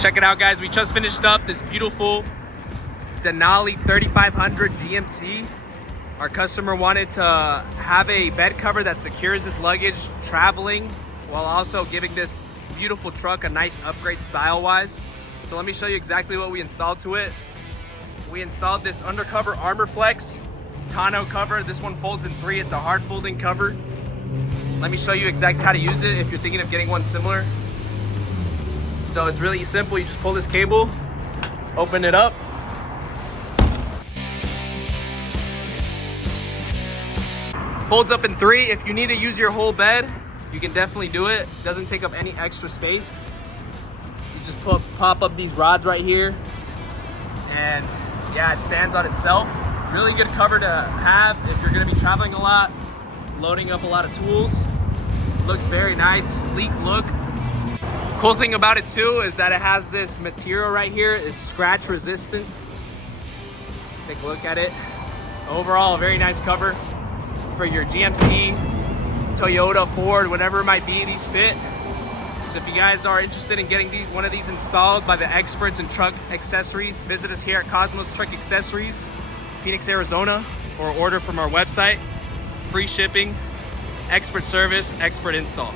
Check it out, guys. We just finished up this beautiful Denali 3500 GMC. Our customer wanted to have a bed cover that secures his luggage traveling while also giving this beautiful truck a nice upgrade style-wise. So let me show you exactly what we installed to it. We installed this Undercover Armor Flex tonneau cover. This one folds in 3. It's a hard folding cover. Let me show you exactly how to use it if you're thinking of getting one similar. So it's really simple. You just pull this cable, open it up. Folds up in 3. If you need to use your whole bed, you can definitely do it. Doesn't take up any extra space. You just pop up these rods right here, and yeah, it stands on itself. Really good cover to have if you're gonna be traveling a lot, loading up a lot of tools. Looks very nice, sleek look. Cool thing about it too is that it has this material right here. It's scratch resistant. Take a look at it. It's overall a very nice cover for your GMC, Toyota, Ford, whatever it might be. These fit. So if you guys are interested in getting one of these installed by the experts in truck accessories, visit us here at Cosmos Truck Accessories, Phoenix, Arizona, or order from our website. Free shipping, expert service, expert install.